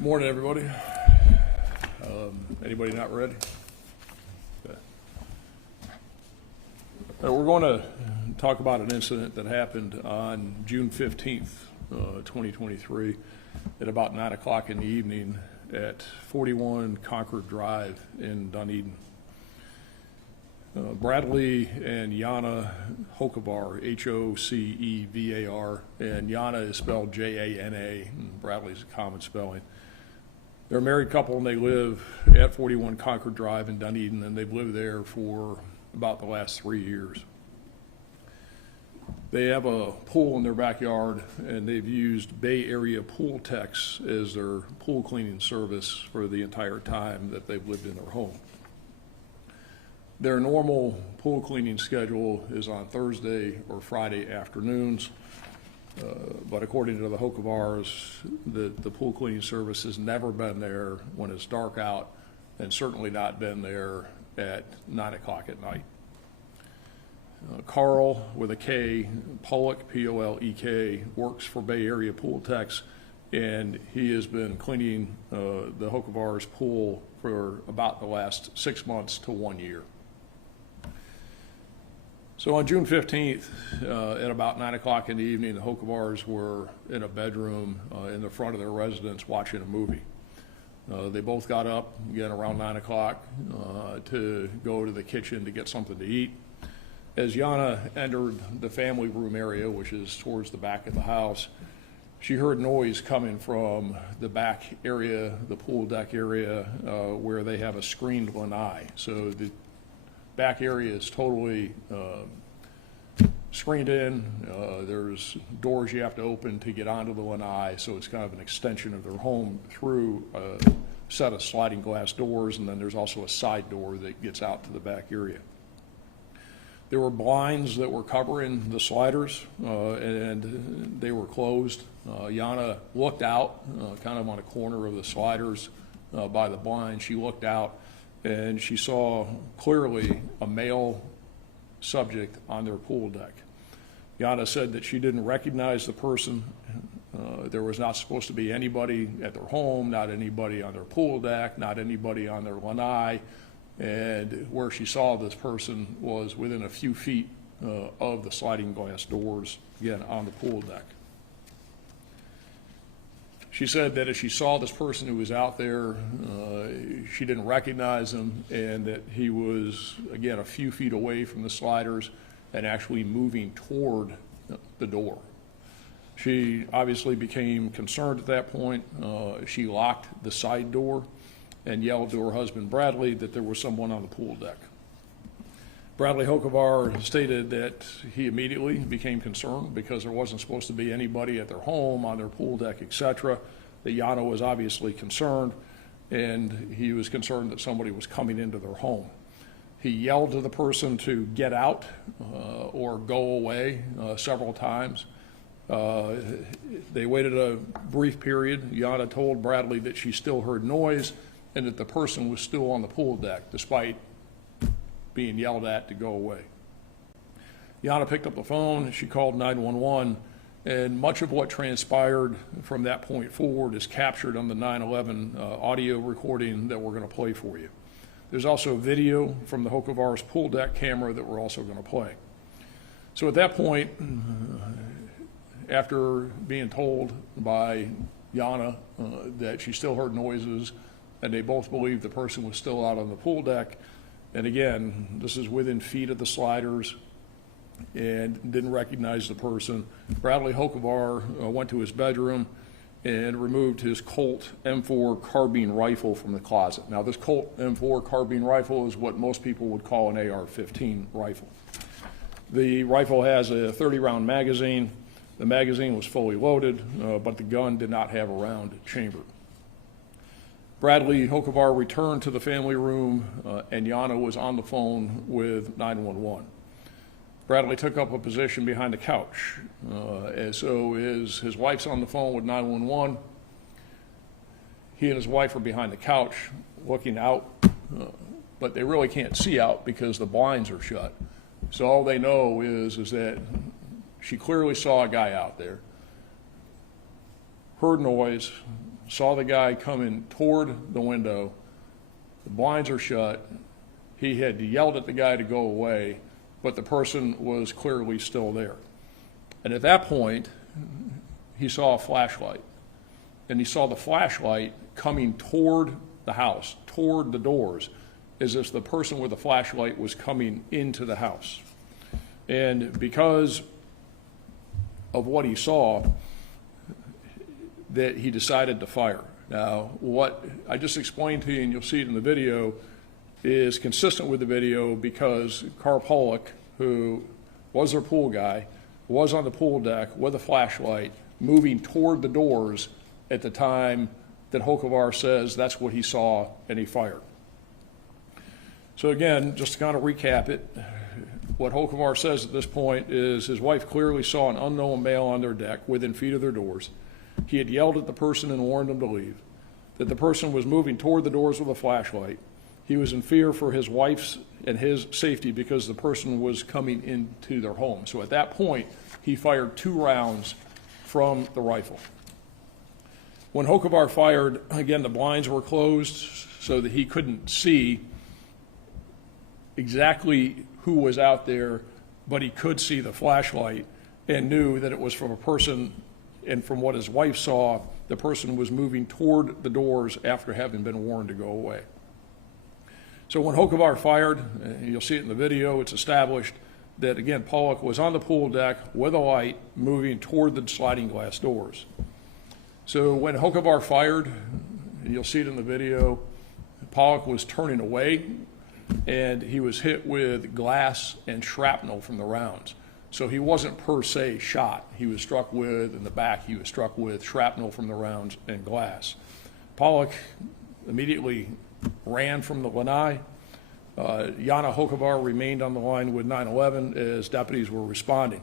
Morning, everybody. Anybody not ready? Okay. We're going to talk about an incident that happened on June 15th, 2023 at about 9 o'clock in the evening at 41 Concord Drive in Dunedin. Bradley and Jana Hocevar, Hocevar, and Jana is spelled Jana, and Bradley's a common spelling. They're a married couple and they live at 41 Concord Drive in Dunedin, and they've lived there for about the last 3 years. They have a pool in their backyard, and they've used Bay Area Pool Techs as their pool cleaning service for the entire time that they've lived in their home. Their normal pool cleaning schedule is on Thursday or Friday afternoons. But according to the Hocevars, the pool cleaning service has never been there when it's dark out, and certainly not been there at 9 o'clock at night. Carl, with a K, Pollock, P-O-L-E-K, works for Bay Area Pool Techs, and he has been cleaning the Hocevars pool for about the last 6 months to 1 year. So on June 15th, at about 9 o'clock in the evening, the Hocevars were in a bedroom in the front of their residence watching a movie. They both got up, again, around 9 o'clock to go to the kitchen to get something to eat. As Jana entered the family room area, which is towards the back of the house, she heard noise coming from the back area, the pool deck area, where they have a screened lanai. So the back area is totally screened in. There's doors you have to open to get onto the lanai, so it's kind of an extension of their home through a set of sliding glass doors, and then there's also a side door that gets out to the back area. There were blinds that were covering the sliders, and they were closed. Jana looked out, kind of on a corner of the sliders by the blind. She looked out, and she saw clearly a male subject on their pool deck. Jana said that she didn't recognize the person. There was not supposed to be anybody at their home, not anybody on their pool deck, not anybody on their lanai, and where she saw this person was within a few feet of the sliding glass doors, again, on the pool deck. She said that as she saw this person who was out there, she didn't recognize him, and that he was, again, a few feet away from the sliders and actually moving toward the door. She obviously became concerned at that point. She locked the side door and yelled to her husband, Bradley, that there was someone on the pool deck. Bradley Hocevar stated that he immediately became concerned because there wasn't supposed to be anybody at their home, on their pool deck, etc. That Jana was obviously concerned, and he was concerned that somebody was coming into their home. He yelled to the person to get out or go away several times. They waited a brief period. Jana told Bradley that she still heard noise and that the person was still on the pool deck despite being yelled at to go away. Jana picked up the phone, she called 911, and much of what transpired from that point forward is captured on the 9/11 audio recording that we're going to play for you. There's also video from the Hocevars pool deck camera that we're also going to play. So at that point, after being told by Jana that she still heard noises and they both believed the person was still out on the pool deck, and again, this is within feet of the sliders, and didn't recognize the person, Bradley Hocevar went to his bedroom and removed his Colt M4 carbine rifle from the closet. Now, this Colt M4 carbine rifle is what most people would call an AR-15 rifle. The rifle has a 30-round magazine. The magazine was fully loaded, but the gun did not have a round chamber. Bradley Hocevar returned to the family room, and Jana was on the phone with 911. Bradley took up a position behind the couch. And so his wife's on the phone with 911. He and his wife are behind the couch looking out, but they really can't see out because the blinds are shut. So all they know is that she clearly saw a guy out there, heard noise, saw the guy coming toward the window. The blinds are shut. He had yelled at the guy to go away, but the person was clearly still there. And at that point, he saw a flashlight. And he saw the flashlight coming toward the house, toward the doors, as if the person with the flashlight was coming into the house. And because of what he saw, that he decided to fire. Now, what I just explained to you, and you'll see it in the video, is consistent with the video because Carl Pollock, who was their pool guy, was on the pool deck with a flashlight moving toward the doors at the time that Hocevar says that's what he saw and he fired. So again, just to kind of recap it, what Hocevar says at this point is his wife clearly saw an unknown male on their deck within feet of their doors. He had yelled at the person and warned them to leave, that the person was moving toward the doors with a flashlight. He was in fear for his wife's and his safety because the person was coming into their home. So at that point, he fired 2 rounds from the rifle. When Hocevar fired, again, the blinds were closed so that he couldn't see exactly who was out there, but he could see the flashlight and knew that it was from a person, and from what his wife saw, the person was moving toward the doors after having been warned to go away. So when Hocevar fired, you'll see it in the video, it's established that, again, Pollock was on the pool deck with a light moving toward the sliding glass doors. So when Hocevar fired, and you'll see it in the video, Pollock was turning away, and he was hit with glass and shrapnel from the rounds. So he wasn't per se shot. He was struck with, in the back, he was struck with shrapnel from the rounds and glass. Pollock immediately ran from the lanai. Jana Hocevar remained on the line with 911 as deputies were responding.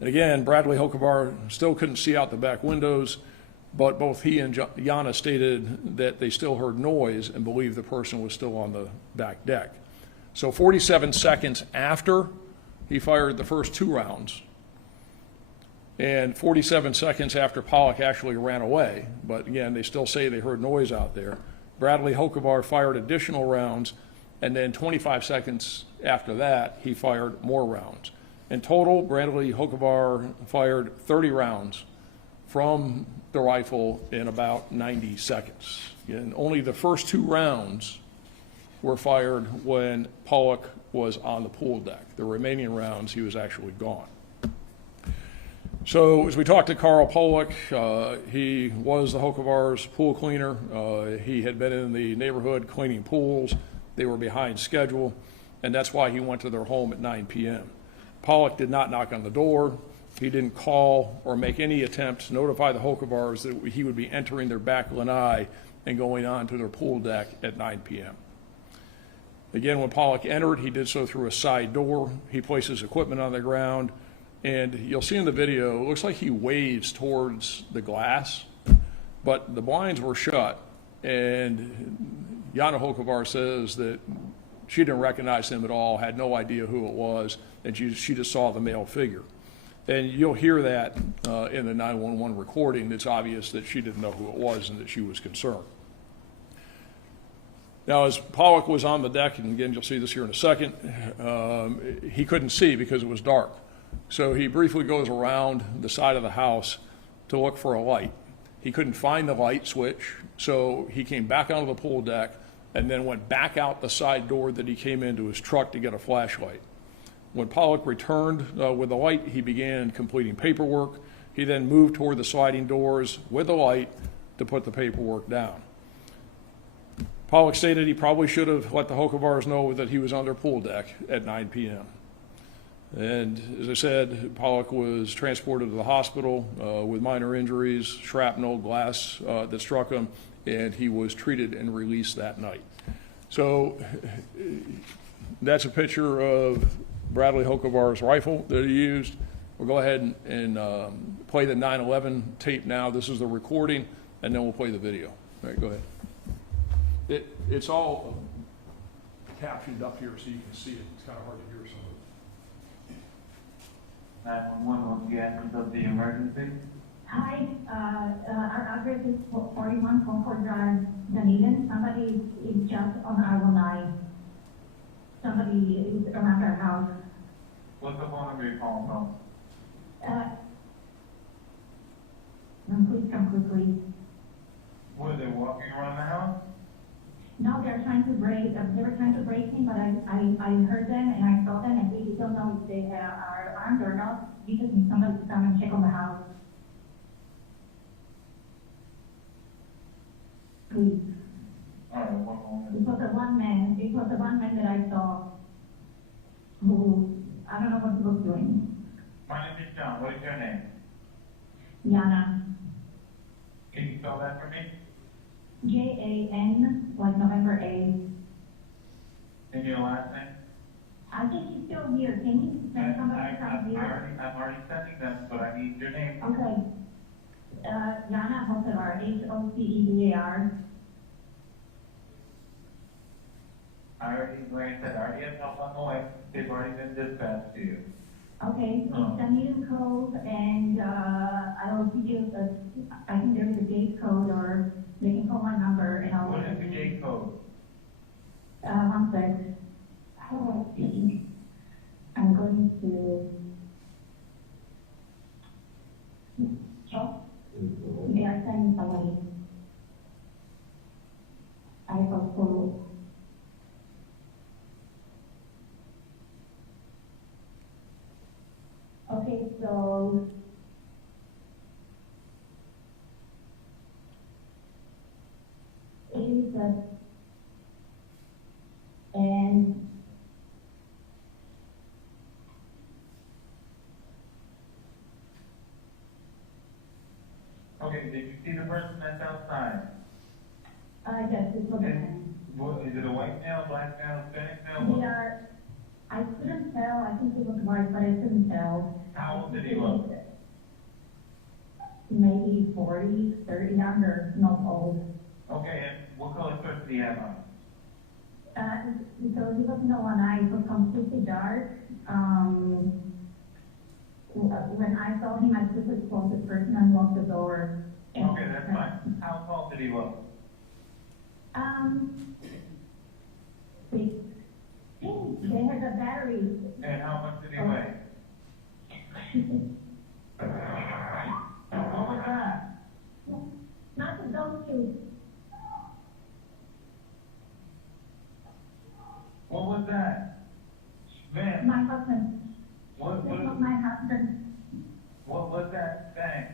And again, Bradley Hocevar still couldn't see out the back windows, but both he and Jana stated that they still heard noise and believed the person was still on the back deck. So 47 seconds after he fired the first 2 rounds, and 47 seconds after Pollock actually ran away, but again, they still say they heard noise out there, Bradley Hocevar fired additional rounds, and then 25 seconds after that, he fired more rounds. In total, Bradley Hocevar fired 30 rounds from the rifle in about 90 seconds. And only the first 2 rounds were fired when Pollock was on the pool deck. The remaining rounds, he was actually gone. So as we talked to Carl Pollock, he was the Hocevar's pool cleaner. He had been in the neighborhood cleaning pools. They were behind schedule, and that's why he went to their home at 9 p.m. Pollock did not knock on the door. He didn't call or make any attempt to notify the Hocevars that he would be entering their back lanai and going on to their pool deck at 9 p.m. Again, when Pollock entered, he did so through a side door. He placed his equipment on the ground, and you'll see in the video, it looks like he waves towards the glass, but the blinds were shut, and Jana Hocevar says that she didn't recognize him at all, had no idea who it was, and she just saw the male figure. And you'll hear that in the 911 recording. It's obvious that she didn't know who it was and that she was concerned. Now, as Pollock was on the deck, and again, you'll see this here in a second, he couldn't see because it was dark. So he briefly goes around the side of the house to look for a light. He couldn't find the light switch, so he came back onto the pool deck and then went back out the side door that he came into his truck to get a flashlight. When Pollock returned with the light, he began completing paperwork. He then moved toward the sliding doors with the light to put the paperwork down. Pollock stated he probably should have let the Hocevars know that he was on their pool deck at 9 p.m. And as I said, Pollock was transported to the hospital with minor injuries, shrapnel, glass that struck him, and he was treated and released that night. So that's a picture of Bradley Hocevar's rifle that he used. We'll go ahead and play the 9/11 tape now. This is the recording, and then we'll play the video. All right, go ahead. It's all captioned up here so you can see it. It's kind of hard to hear some of it. 911, what's the address of the emergency? Hi, our address is 41 Concord Drive, Dunedin. Somebody is just on our line. Somebody is around our house. What's the phone number you're calling from? Please come quickly. Were they walking around the house? No, they were trying to break me, but I heard them and I saw them, and we don't know if they are armed or not. We just need somebody to come and check on the house. Please. All right, one moment. It was the one man that I saw who, I don't know what he was doing. My name is John. What is your name? Yana. Can you spell that for me? Jan, like November A. And your last name? I think she's still here. Can you send somebody to come here? I'm already sending them, but I need your name. Okay. Yana Hocevar, Hocevar. Like I said, I already have help on the way. They've already been dispatched to you. Okay, please send me the code, and I will give you I think there's a gate code, or they can call my number, and I'll. What is the gate code? 1 sec. I'm going to. They are sending somebody. I will code. Okay, so it is and Okay, did you see the person that's outside? yes, it's what Is it a white male, black male, Hispanic male? they are. I couldn't tell. I think it was white, but I couldn't tell. How old did he look? Maybe 40, 30, younger, not old. Okay, and what color shirt did he have on? So he was no one eye. It was completely dark. When I saw him, I quickly closed the curtain and locked the door. Okay, that's fine. How tall did he look? They had a battery. And how much did he weigh? What was that? Not the those two. What was that? Man, My husband. what This was my husband. was that thing?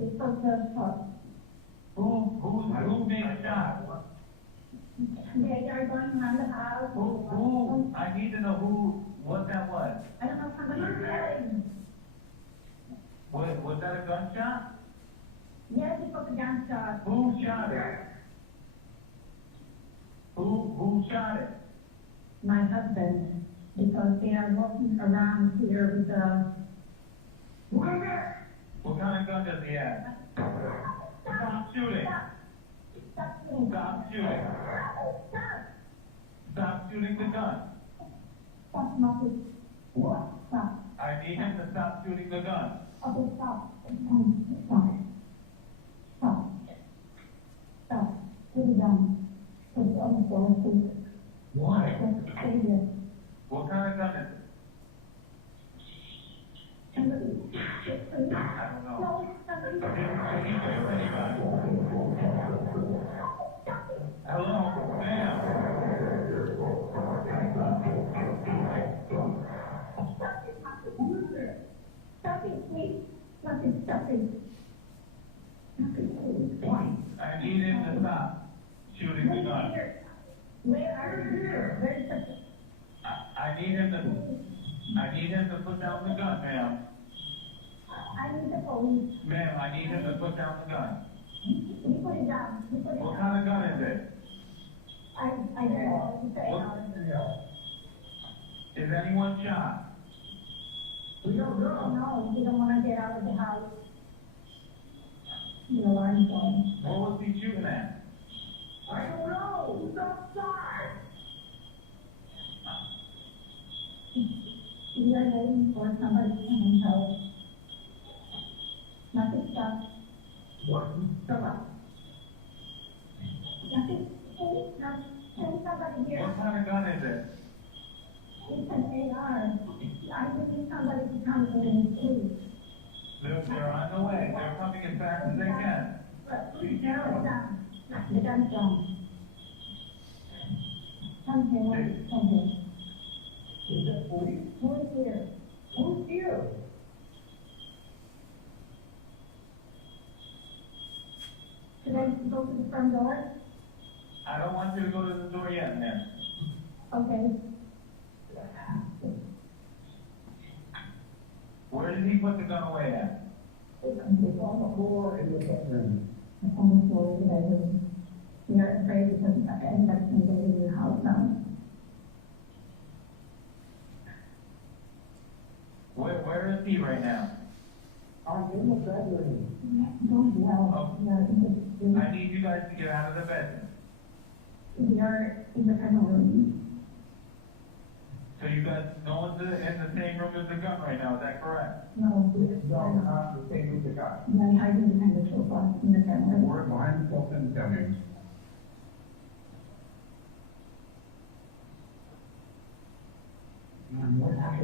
It was the Who made a shot? They are going around the house. Who? I need to know what that was. I don't know, somebody was yelling. Was that a gunshot? Yes, it was a gunshot. Who shot it? Who shot it? My husband, because they are walking around here with a. What kind of gun does he have? Stop shooting. Stop shooting. Stop shooting the gun. Stop, not it. Stop. I need him to stop shooting the gun. Okay, stop. Stop. Stop. Stop. Put it down. Put it on the floor, please. Why? Just stay there. What kind of gun is it? Somebody. I don't know. No, somebody. Hello, ma'am. Stop it, please. Stop it, stop it. Stop it, please. Why? I need him to stop shooting the gun. Where are you? Where's the... I need him to put down the gun, ma'am. I need the police. Ma'am, I need him to put down the gun. You put it down. You put it What down. kind of gun is it? I don't know. You say Is anyone shot? we don't know. No, we don't want to get out of the house. The alarm's going. What was he shooting at? I don't know. Who's outside? We are waiting for somebody to come and help. as fast as they can. Please narrow it down. The gun's down. Come here, come here. Is that 40? Who's here? Who's here? Should I go to the front door? I don't want you to go to the door yet, ma'am. Okay. Where did he put the gun away at? It's on the floor in the bedroom. It's on the floor in the bedroom. We are afraid because everybody's going to get into your house now. Where is he right now? I'm in the bedroom. Don't yell. We are in I need you guys to get out of the bedroom. we are in the front room. So you guys, no one's in the same room as the gun right now, is that correct? No, No, not the same with the gun. we are hiding behind the sofa in the family. We're behind the sofa and telling.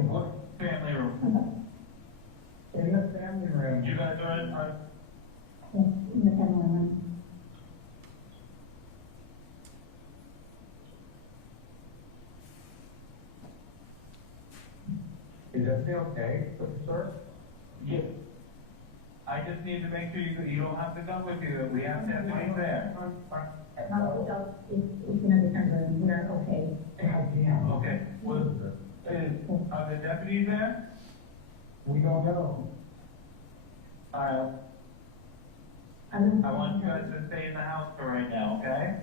What family room? In the family room. You guys are in, Yes, in the family room. is everything okay, sir? Yes. I just need to make sure you don't have the gun with you, that we have deputies there. No, it's in a different room. We are okay. Okay, are the deputies there? We don't know. Alright, I want you guys to stay in the house for right now, okay?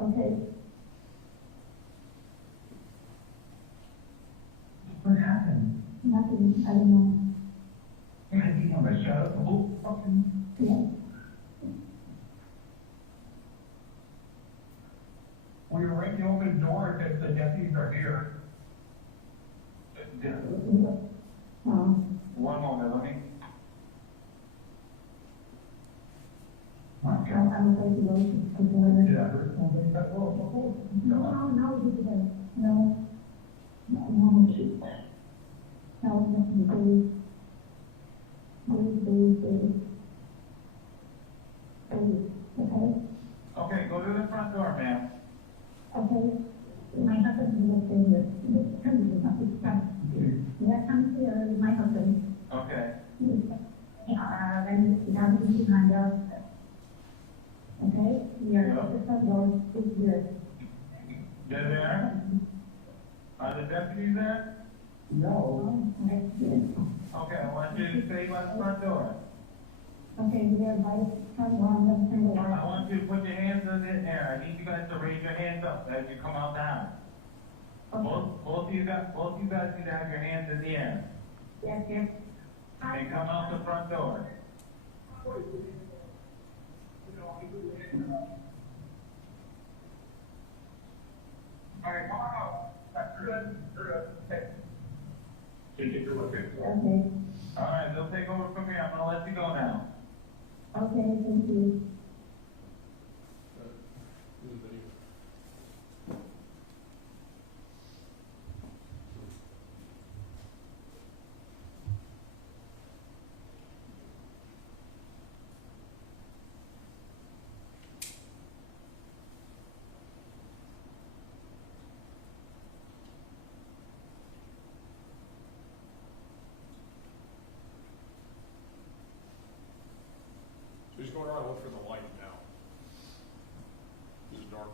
Okay. What happened? Nothing. I don't know. I think I'm a shut up. Who fucking? Yes. We were ready to open the door if the deputies are here. One moment, let me. Okay. I'm afraid to go to the Did I hurt something? No, this is it. No. No, shoot. No, nothing, please. Please. Okay? Okay, go to the front door, ma'am. Okay. My husband will stay here. This country is not this time. Yeah, come here with my husband. Okay, Then that will be behind us. Okay? We are at the front door. It's here. they're there? Are the deputies there? No. Okay, I want you to stay by the front door. Okay, we are by the front door. I'm going to turn the light I want you to put your hands in the air. I need you guys to raise your hands up as you come out the house. Both of you guys need to have your hands in the air. Yes, yes. And come out the front door. All right, come on out. That's good. Okay. Okay. Alright, they'll take over from here. I'm gonna let you go now. Okay, thank you. So he's going around looking for the light now. This is dark.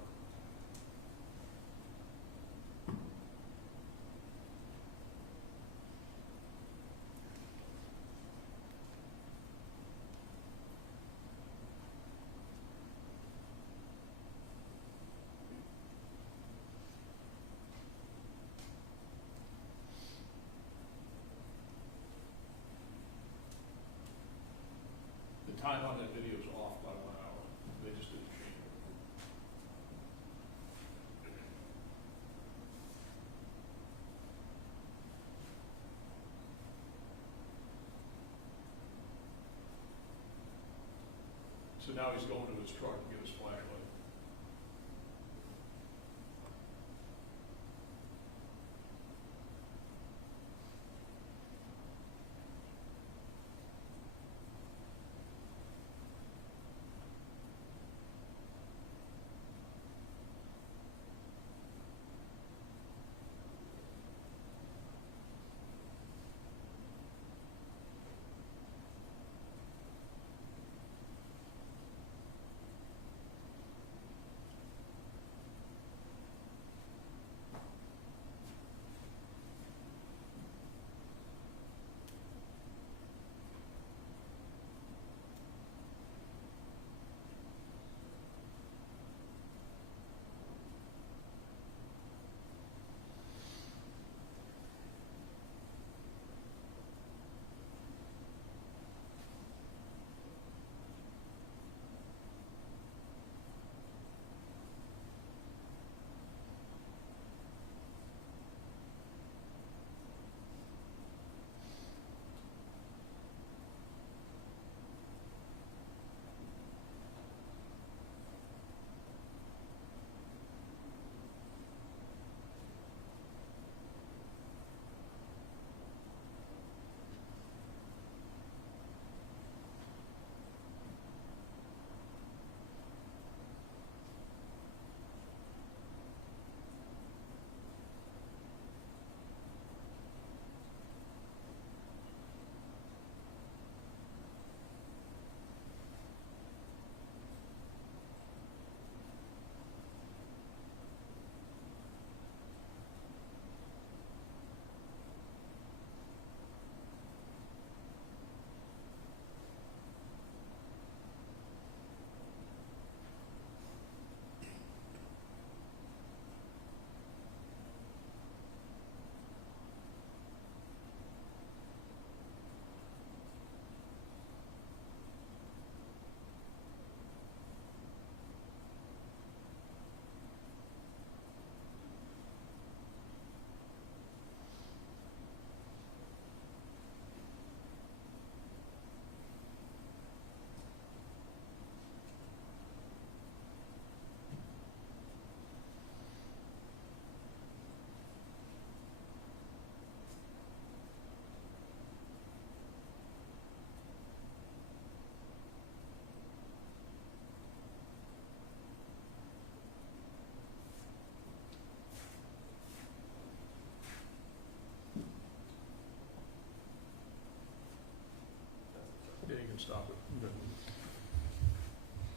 The time on that video is off by 1 hour. They just didn't change it. So now he's going to his truck to get his flashlight.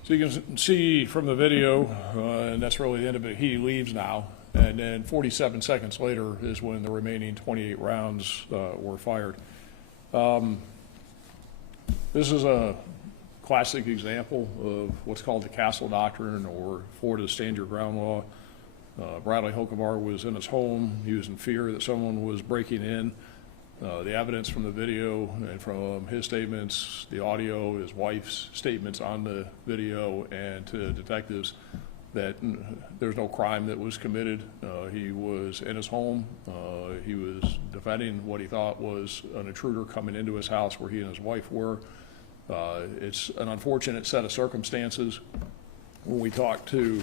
So you can see from the video, and that's really the end of it, he leaves now. And then 47 seconds later is when the remaining 28 rounds were fired. This is a classic example of what's called the Castle Doctrine, or Florida Stand Your Ground Law. Bradley Hokevar was in his home. He was in fear that someone was breaking in. The evidence from the video and from his statements, the audio, his wife's statements on the video, and to detectives, that there's no crime that was committed. He was in his home. He was defending what he thought was an intruder coming into his house where he and his wife were. It's an unfortunate set of circumstances. When we talk to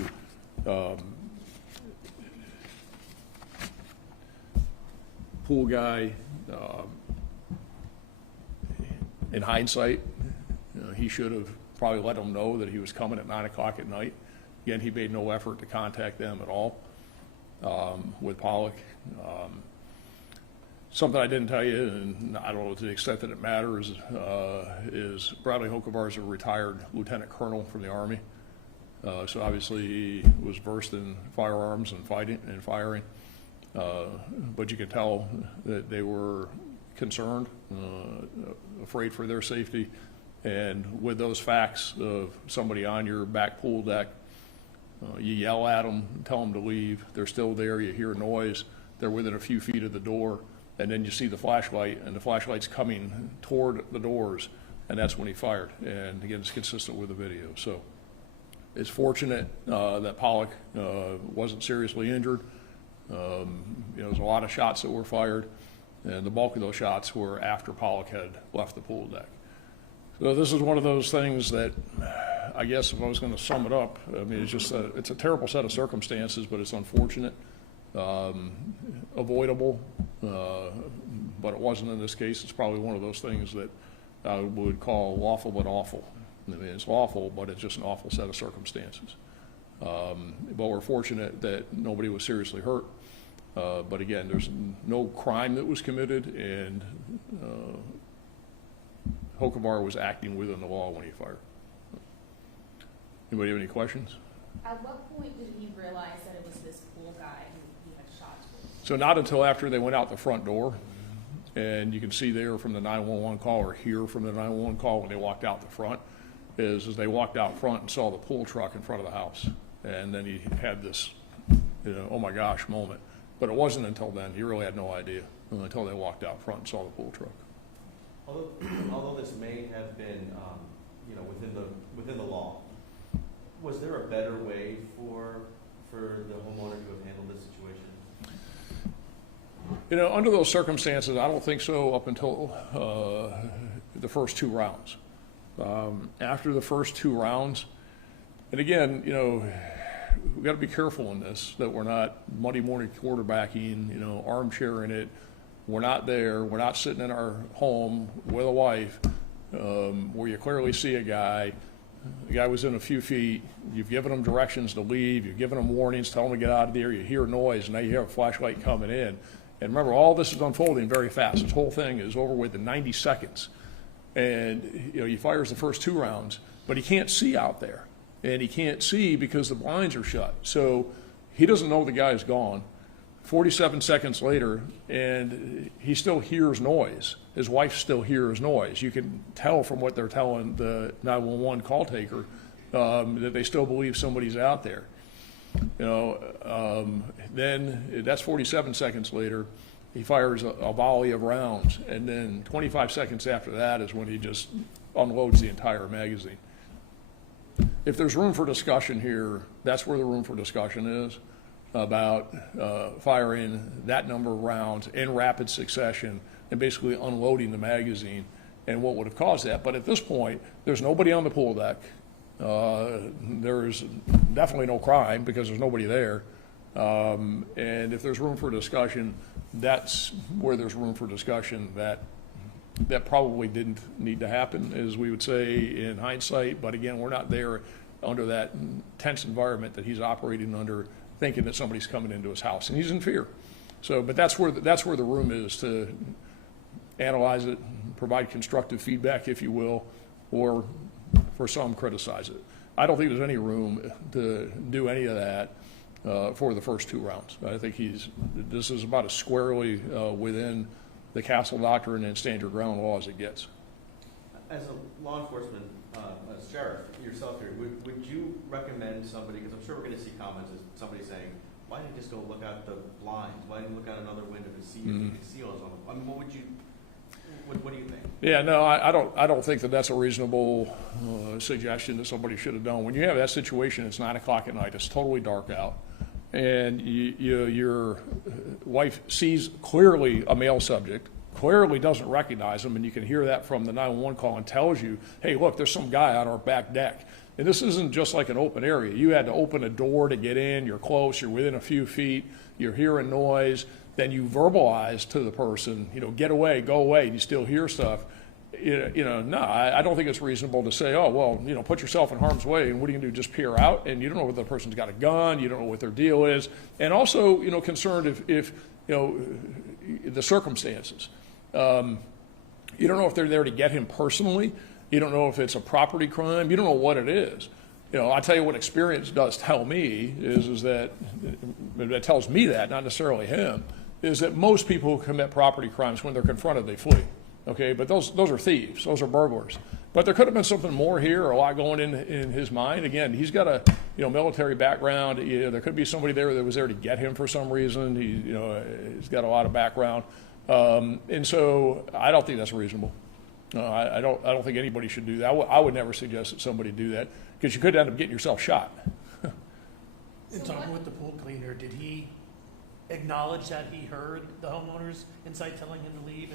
pool guy, in hindsight, he should have probably let them know that he was coming at 9 o'clock at night. Again, he made no effort to contact them at all with Pollock. Something I didn't tell you, and I don't know to the extent that it matters, is Bradley Hokevar is a retired lieutenant colonel from the Army. So obviously he was versed in firearms and fighting and firing. But you could tell that they were concerned, afraid for their safety. And with those facts of somebody on your back pool deck, you yell at them, tell them to leave. They're still there. You hear noise. They're within a few feet of the door. And then you see the flashlight, and the flashlight's coming toward the doors, and that's when he fired. And again, it's consistent with the video. So it's fortunate that Pollock wasn't seriously injured. There's a lot of shots that were fired, and the bulk of those shots were after Pollock had left the pool deck. So this is one of those things that, I guess if I was going to sum it up, I mean, it's a terrible set of circumstances, but it's unfortunate, avoidable, but it wasn't in this case. It's probably one of those things that I would call lawful but awful. I mean, it's lawful, but it's just an awful set of circumstances. But we're fortunate that nobody was seriously hurt. But again, there's no crime that was committed, and Hokevar was acting within the law when he fired. Anybody have any questions? At what point did he realize that it was this pool guy who he had shot? So not until after they went out the front door, and you can see there from the 911 call, or hear from the 911 call when they walked out the front, is as they walked out front and saw the pool truck in front of the house. And then he had this, oh my gosh moment. But it wasn't until then. He really had no idea until they walked out front and saw the pool truck. Although this may have been, within the law, was there a better way for the homeowner to have handled this situation? Under those circumstances, I don't think so up until the first two rounds. After the first two rounds, and again, we've got to be careful in this, that we're not Monday morning quarterbacking, armchairing it. We're not there. We're not sitting in our home with a wife where you clearly see a guy. The guy was in a few feet. You've given him directions to leave. You've given him warnings, tell him to get out of there. You hear noise, and now you hear a flashlight coming in. And remember, all this is unfolding very fast. This whole thing is over with in 90 seconds. And, he fires the first two rounds, but he can't see out there. And he can't see because the blinds are shut. So he doesn't know the guy's gone. 47 seconds later, and he still hears noise. His wife still hears noise. You can tell from what they're telling the 911 call taker that they still believe somebody's out there. Then that's 47 seconds later. He fires a volley of rounds, and then 25 seconds after that is when he just unloads the entire magazine. If there's room for discussion here, that's where the room for discussion is, about firing that number of rounds in rapid succession and basically unloading the magazine and what would have caused that. But at this point, there's nobody on the pool deck. There's definitely no crime because there's nobody there. And if there's room for discussion, that's where there's room for discussion. That probably didn't need to happen, as we would say in hindsight. But again, we're not there under that tense environment that he's operating under, thinking that somebody's coming into his house, and he's in fear. So, but that's where the room is to analyze it, provide constructive feedback, if you will, or for some, criticize it. I don't think there's any room to do any of that for the first 2 rounds. I think this is about as squarely within the castle doctrine and stand your ground law as it gets. As a law enforcement sheriff yourself here, would you recommend somebody, because I'm sure we're going to see comments as somebody saying, why didn't you just go look out the blinds? Why didn't you look out another window to see if you could see what's on the, I mean, what do you think? Yeah, no, I don't think that that's a reasonable suggestion that somebody should have done. When you have that situation, it's 9 o'clock at night, it's totally dark out, and your wife sees clearly a male subject, clearly doesn't recognize him, and you can hear that from the 911 call and tells you, hey, look, there's some guy on our back deck. And this isn't just like an open area. You had to open a door to get in, you're close, you're within a few feet, you're hearing noise, then you verbalize to the person, get away, go away, and you still hear stuff. No, I don't think it's reasonable to say, oh, well, put yourself in harm's way, and what are you going to do, just peer out? And you don't know whether the person's got a gun, you don't know what their deal is. And also, concerned if the circumstances. You don't know if they're there to get him personally. You don't know if it's a property crime. You don't know what it is. I tell you what experience does tell me is that, it tells me that, not necessarily him, is that most people who commit property crimes, when they're confronted, they flee. Okay, but those are thieves, those are burglars. But there could have been something more here, or a lot going in his mind. Again, he's got a military background. There could be somebody there that was there to get him for some reason. He's got a lot of background, and so I don't think that's reasonable. I don't think anybody should do that. I would never suggest that somebody do that, because you could end up getting yourself shot. In talking with the pool cleaner, did he acknowledge that he heard the homeowners inside telling him to leave?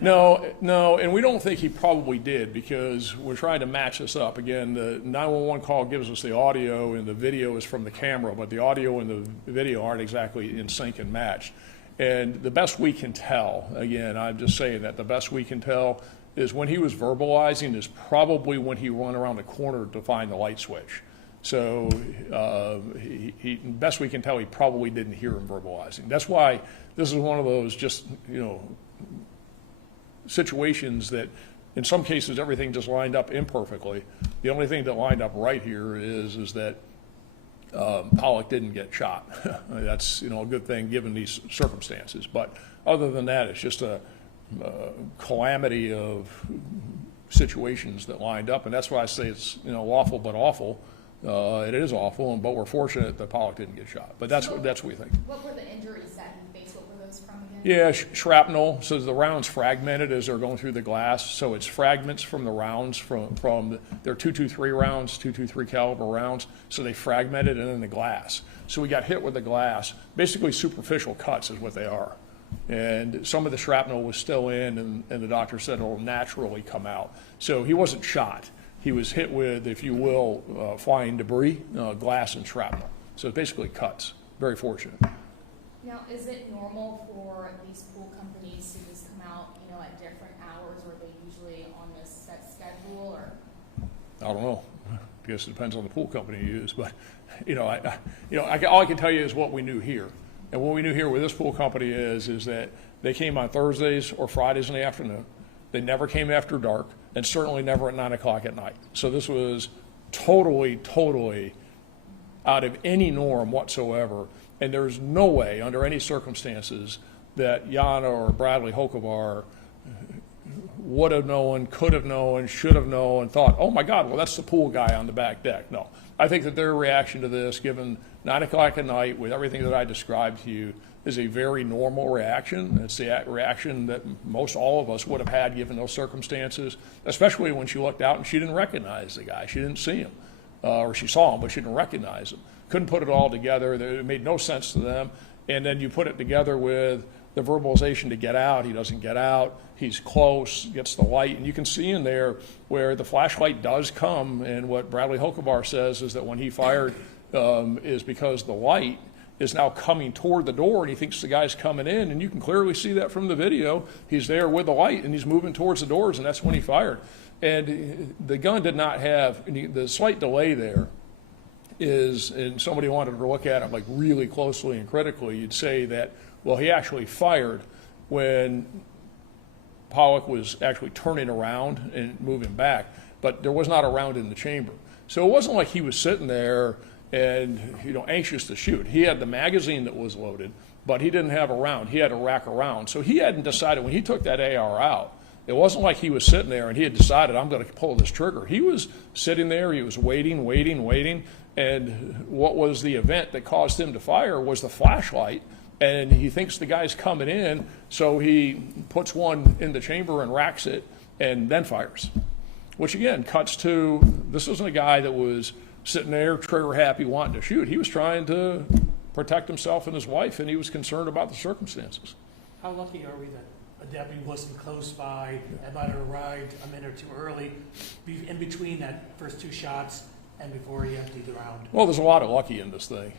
No, and we don't think he probably did, because we're trying to match this up. Again, the 911 call gives us the audio, and the video is from the camera, but the audio and the video aren't exactly in sync and matched. And the best we can tell, again, I'm just saying that the best we can tell is when he was verbalizing is probably when he ran around the corner to find the light switch. So best we can tell, he probably didn't hear him verbalizing. That's why this is one of those just, situations that in some cases everything just lined up imperfectly. The only thing that lined up right here is that Pollock didn't get shot. That's, a good thing given these circumstances. But other than that, it's just a calamity of situations that lined up, and that's why I say it's lawful but awful. It is awful, but we're fortunate that Pollock didn't get shot. But that's what we think. What were the injuries that he faced? What were those from again? Yeah, shrapnel. So the rounds fragmented as they're going through the glass. So it's fragments from the rounds from they're .223 rounds, .223 caliber rounds. So they fragmented and in the glass. So we got hit with the glass. Basically, superficial cuts is what they are. And some of the shrapnel was still in, and the doctor said it'll naturally come out. So he wasn't shot. He was hit with, if you will, flying debris, glass and shrapnel. So basically cuts. Very fortunate. Now, is it normal for these pool companies to just come out, at different hours, or are they usually on this set schedule, or? I don't know. I guess it depends on the pool company you use, but all I can tell you is what we knew here. And what we knew here with this pool company is that they came on Thursdays or Fridays in the afternoon. They never came after dark, and certainly never at 9 o'clock at night. So this was totally out of any norm whatsoever. And there's no way, under any circumstances, that Yana or Bradley Hokovar would have known, could have known, should have known, thought, oh my God, well, that's the pool guy on the back deck. No. I think that their reaction to this, given 9 o'clock at night with everything that I described to you, is a very normal reaction. It's the reaction that most all of us would have had given those circumstances, especially when she looked out and she didn't recognize the guy. She didn't see him, or she saw him, but she didn't recognize him. Couldn't put it all together. It made no sense to them. And then you put it together with the verbalization to get out. He doesn't get out. He's close, gets the light. And you can see in there where the flashlight does come. And what Bradley Hokovar says is that when he fired is because the light is now coming toward the door, and he thinks the guy's coming in. And you can clearly see that from the video. He's there with the light, and he's moving towards the doors, and that's when he fired. And the gun did not have the slight delay there. And somebody wanted to look at it like really closely and critically, you'd say that, well, he actually fired when Pollock was actually turning around and moving back, but there was not a round in the chamber. So it wasn't like he was sitting there and, anxious to shoot. He had the magazine that was loaded, but he didn't have a round. He had a rack of rounds. So he hadn't decided, when he took that AR out, it wasn't like he was sitting there and he had decided, I'm going to pull this trigger. He was sitting there, he was waiting, and what was the event that caused him to fire was the flashlight, and he thinks the guy's coming in, so he puts one in the chamber and racks it, and then fires. Which again, cuts to, this isn't a guy that was sitting there trigger happy wanting to shoot. He was trying to protect himself and his wife, and he was concerned about the circumstances. How lucky are we that a deputy wasn't close by, and might have arrived a minute or two early, in between that first two shots and before he emptied the round? Well, there's a lot of lucky in this thing.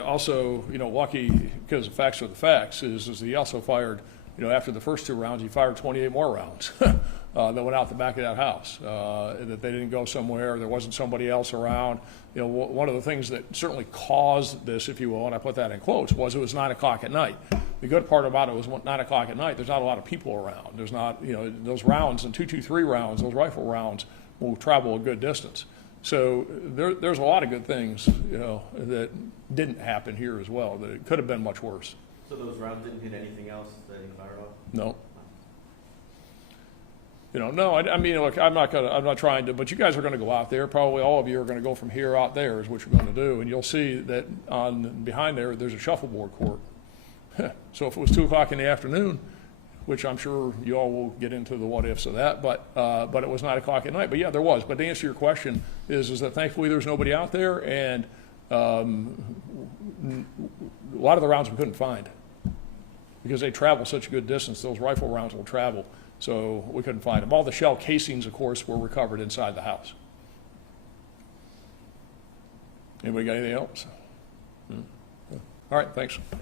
Also, lucky, because the facts are the facts, is he also fired, after the first two rounds, he fired 28 more rounds that went out the back of that house, that they didn't go somewhere, there wasn't somebody else around. One of the things that certainly caused this, if you will, and I put that in quotes, was it was 9 o'clock at night. The good part about it was 9 o'clock at night, there's not a lot of people around. There's not, those rounds, and 223 rounds, those rifle rounds, will travel a good distance. So there's a lot of good things, that didn't happen here as well, that it could have been much worse. So those rounds didn't hit anything else that he fired off? No. No, I mean, look, I'm not trying to, but you guys are going to go out there. Probably all of you are going to go from here out there is what you're going to do. And you'll see that behind there's a shuffleboard court. So if it was 2 o'clock in the afternoon, which I'm sure you all will get into the what ifs of that, but it was 9 o'clock at night. But yeah, there was. But to answer your question is that thankfully there's nobody out there, and a lot of the rounds we couldn't find because they travel such a good distance. Those rifle rounds will travel. So we couldn't find them. All the shell casings, of course, were recovered inside the house. Anybody got anything else? All right, thanks.